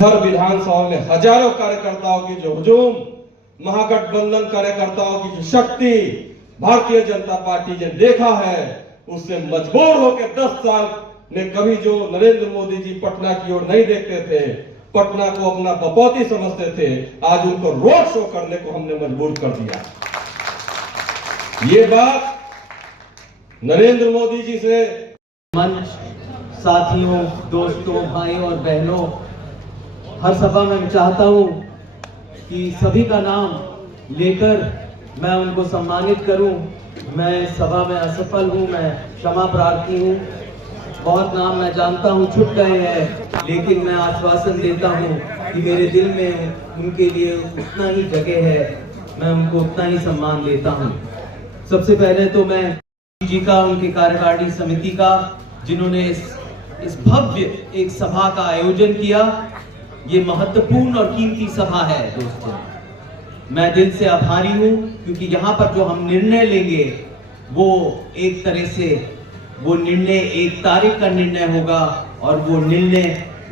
हर विधानसभा में हजारों कार्यकर्ताओं की जो हुजूम, महागठबंधन कार्यकर्ताओं की जो शक्ति भारतीय जनता पार्टी ने देखा है, उससे मजबूर होकर 10 साल में कभी जो नरेंद्र मोदी जी पटना की ओर नहीं देखते थे, पटना को अपना बपौती समझते थे, आज उनको रोड शो करने को हमने मजबूर कर दिया। ये बात नरेंद्र मोदी जी से मंच, साथियों, दोस्तों, भाइयों और बहनों, हर सभा में मैं चाहता हूं कि सभी का नाम लेकर मैं उनको सम्मानित करूं। मैं सभा में असफल हूं, मैं क्षमा प्रार्थी हूं। बहुत नाम मैं जानता हूं छूट गए हैं, लेकिन मैं आश्वासन देता हूं कि मेरे दिल में उनके लिए उतना ही जगह है, मैं उनको उतना ही सम्मान देता हूं। सबसे पहले तो मैं जी का, उनकी कार्यकारिणी समिति का, जिन्होंने इस भव्य एक सभा का आयोजन किया। ये महत्वपूर्ण और कीमती सभा है दोस्तों, मैं दिल से आभारी हूं, क्योंकि यहाँ पर जो हम निर्णय लेंगे वो एक तरह से वो निर्णय 1 तारीख का निर्णय होगा, और वो निर्णय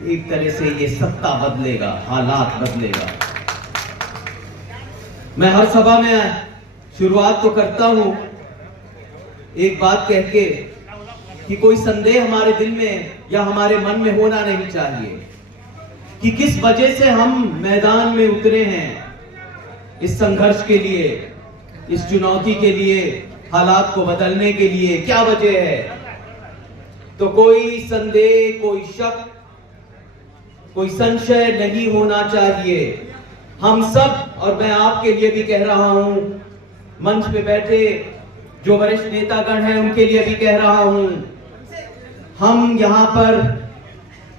एक तरह से ये सत्ता बदलेगा, हालात बदलेगा। मैं हर सभा में शुरुआत तो करता हूं एक बात कह के कि कोई संदेह हमारे दिल में या हमारे मन में होना नहीं चाहिए कि किस वजह से हम मैदान में उतरे हैं इस संघर्ष के लिए, इस चुनौती के लिए, हालात को बदलने के लिए। क्या वजह है? तो कोई संदेह, कोई शक, कोई संशय नहीं होना चाहिए। हम सब, और मैं आपके लिए भी कह रहा हूं, मंच पे बैठे जो वरिष्ठ नेतागण हैं उनके लिए भी कह रहा हूं, हम यहां पर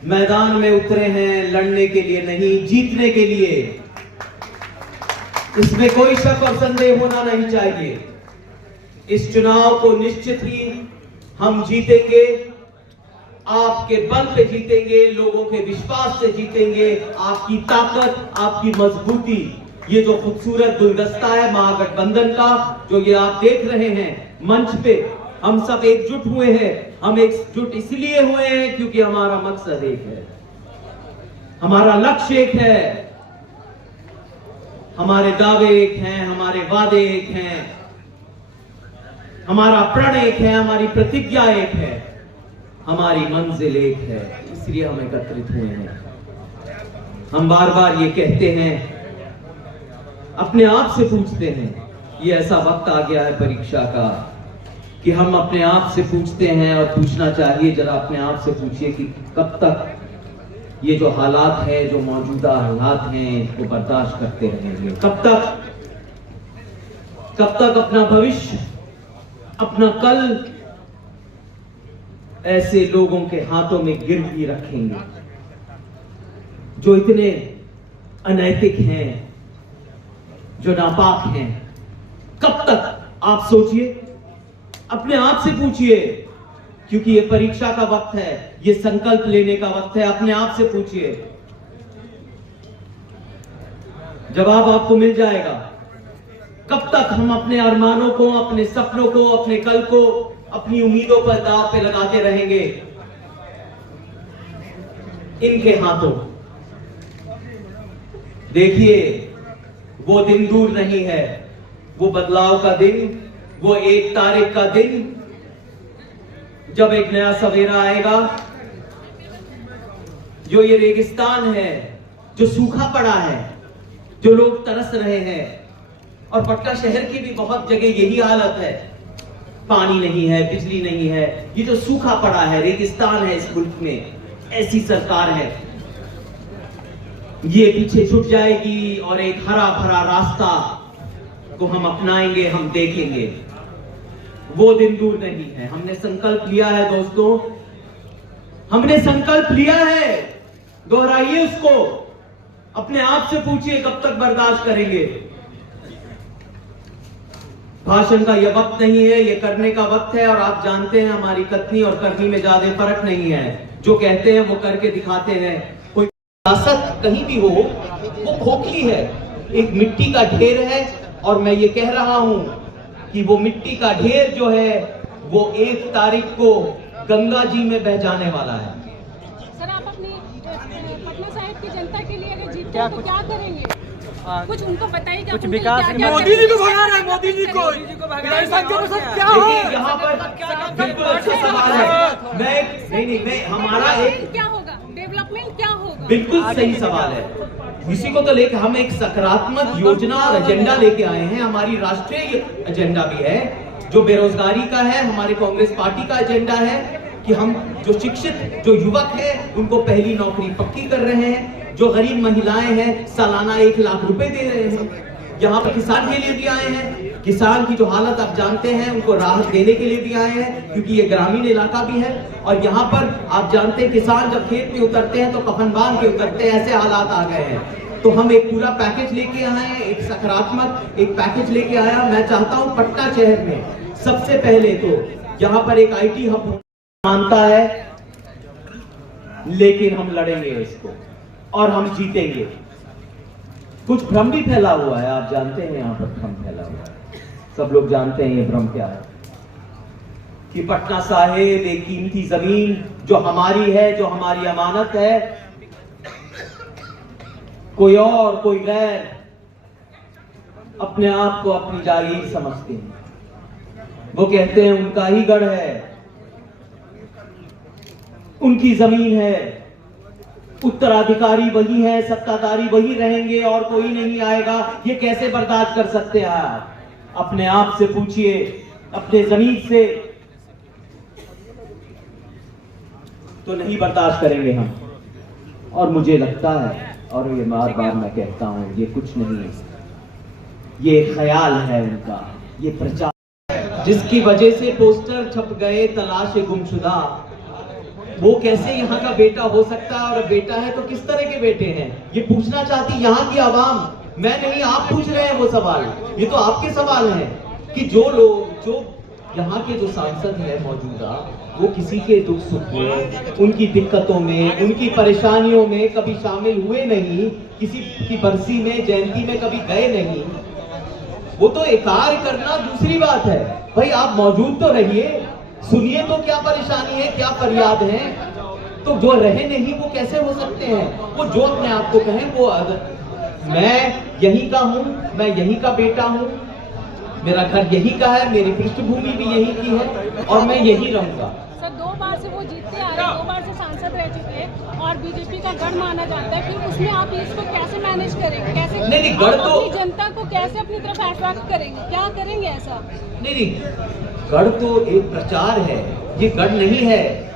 मैदान में उतरे हैं लड़ने के लिए नहीं, जीतने के लिए। इसमें कोई शक और संदेह होना नहीं चाहिए। इस चुनाव को निश्चित ही हम जीतेंगे, आपके बल पे जीतेंगे, लोगों के विश्वास से जीतेंगे। आपकी ताकत, आपकी मजबूती, ये जो खूबसूरत गुलदस्ता है महागठबंधन का, जो ये आप देख रहे हैं मंच पे, हम सब एकजुट हुए हैं। हम एकजुट इसलिए हुए हैं क्योंकि हमारा मकसद एक है, हमारा लक्ष्य एक है, हमारे दावे एक हैं, हमारे वादे एक हैं, हमारा प्रण एक है, हमारी प्रतिज्ञा एक है, हमारी मंजिल एक है। इसलिए हम एकत्रित हुए हैं। हम बार बार ये कहते हैं, अपने आप से पूछते हैं, ये ऐसा वक्त आ गया है परीक्षा का कि हम अपने आप से पूछते हैं, और पूछना चाहिए, जरा अपने आप से पूछिए कि कब तक ये जो हालात है, जो मौजूदा हालात हैं, वो बर्दाश्त करते रहेंगे? कब तक अपना भविष्य, अपना कल ऐसे लोगों के हाथों में गिरवी रखेंगे जो इतने अनैतिक हैं, जो नापाक हैं? कब तक? आप सोचिए, अपने आप से पूछिए, क्योंकि ये परीक्षा का वक्त है, ये संकल्प लेने का वक्त है। अपने आप से पूछिए, जवाब आपको मिल जाएगा। कब तक हम अपने अरमानों को, अपने सपनों को, अपने कल को, अपनी उम्मीदों पर दांव पे लगाते रहेंगे इनके हाथों? देखिए, वो दिन दूर नहीं है, वो बदलाव का दिन, वो 1 तारीख का दिन, जब एक नया सवेरा आएगा। जो ये रेगिस्तान है, जो सूखा पड़ा है, जो लोग तरस रहे हैं, और पटना शहर की भी बहुत जगह यही हालत है, पानी नहीं है, बिजली नहीं है, ये जो सूखा पड़ा है, रेगिस्तान है इस मुल्क में, ऐसी सरकार है, ये पीछे छूट जाएगी और एक हरा भरा रास्ता को हम अपनाएंगे, हम देखेंगे। वो दिन दूर नहीं है। हमने संकल्प लिया है दोस्तों, हमने संकल्प लिया है, दोहराइए उसको। अपने आप से पूछिए, कब तक बर्दाश्त करेंगे? भाषण का यह वक्त नहीं है, ये करने का वक्त है। और आप जानते हैं हमारी कथनी और करनी में ज्यादा फर्क नहीं है। जो कहते हैं वो करके दिखाते हैं। कोई सियासत कहीं भी हो, वो खोखली है, एक मिट्टी का ढेर है, और मैं ये कह रहा हूं कि वो मिट्टी का ढेर जो है वो 1 तारीख को गंगा जी में बह जाने वाला है। सर, आप अपनी पटना साहिब की जनता क्या तो कुछ क्या करेंगे? कुछ उनको बताइए कि कुछ आप विकास उनके लिए क्या-क्या मोदी जी करेंगे? को भगा रहे हैं, मोदी जी को विधायक साहब के पास क्या हो देखिए यहाँ पर बिल्कुल अच्छा सवाल है। मैं हमारा एक क्या होगा? डेवलपमेंट क्या होगा? बिल्कुल सही सवाल है। इसी को तो लेकर हम एक सकारात्मक योजना और एजेंडा लेके आए हैं। हमारी राष्ट्रीय एजेंडा भी है जो बेरोजगारी का है। हमारे कांग्रेस पार्टी का एजेंडा है कि हम जो शिक्षित जो युवक है उनको पहली नौकरी पक्की कर रहे हैं। जो गरीब महिलाएं हैं सालाना 1 लाख रुपए दे रहे हैं। यहाँ पर किसान के लिए भी आए हैं। किसान की जो हालत आप जानते हैं उनको राहत देने के लिए भी आए हैं क्योंकि ये ग्रामीण इलाका भी है। और यहाँ पर आप जानते हैं किसान जब खेत में उतरते हैं तो कफन बांध के उतरते हैं, ऐसे हालात आ गए हैं। तो हम एक पूरा पैकेज लेके आए हैं, एक सकारात्मक एक पैकेज लेके आया। मैं चाहता हूँ पटना शहर में सबसे पहले तो यहाँ पर एक IT हब मानता है, लेकिन हम लड़ेंगे इसको और हम जीतेंगे। कुछ भ्रम भी फैला हुआ है, आप जानते हैं यहाँ पर भ्रम फैला हुआ है। सब लोग जानते हैं ये भ्रम क्या है कि पटना साहिब एक कीमती जमीन जो हमारी है, जो हमारी अमानत है, कोई और कोई गैर अपने आप को अपनी जागीर समझते हैं। वो कहते हैं उनका ही गढ़ है, उनकी जमीन है, उत्तराधिकारी वही है, सत्ताधारी वही रहेंगे और कोई नहीं आएगा। ये कैसे बर्दाश्त कर सकते हैं आप? अपने आप से पूछिए, अपने जमीन से तो नहीं बर्दाश्त करेंगे हम। और मुझे लगता है, और ये बार बार मैं कहता हूं, ये कुछ नहीं है, ये ख्याल है उनका, ये प्रचार जिसकी वजह से पोस्टर छप गए तलाश गुमशुदा। वो कैसे यहाँ का बेटा हो सकता है? और बेटा है तो किस तरह के बेटे हैं ये पूछना चाहती यहाँ की आवाम। मैं नहीं, आप पूछ रहे हैं वो सवाल। ये तो आपके सवाल हैं कि जो लोग, जो यहाँ के जो सांसद हैं मौजूदा, वो किसी के दुख सुख में, उनकी दिक्कतों में, उनकी परेशानियों में कभी शामिल हुए नहीं, किसी की बरसी में, जयंती में कभी गए नहीं। वो तो कार्य करना दूसरी बात है। भाई आप मौजूद तो रहिए, सुनिए तो क्या परेशानी है, क्या फरियाद है। तो जो रहे नहीं वो कैसे हो सकते हैं? वो जो अपने आप को कहें वो मैं यहीं का हूं, मैं यहीं का बेटा हूं, मेरा घर यहीं का है, मेरी पृष्ठभूमि भी यहीं की है और मैं यहीं रहूंगा। सर 2 बार से वो जीतते आ रहे हैं, 2 बार से सांसद रह चुके हैं और बीजेपी का गढ़ माना जाता है। फिर उसमें आप इसको कैसे मैनेज करेंगे? कैसे नहीं, गढ़ तो अपनी जनता को कैसे अपनी तरफ अट्रैक्ट करेंगे? क्या करेंगे ऐसा? नहीं, गढ़ तो एक प्रचार है, ये गढ़ नहीं है।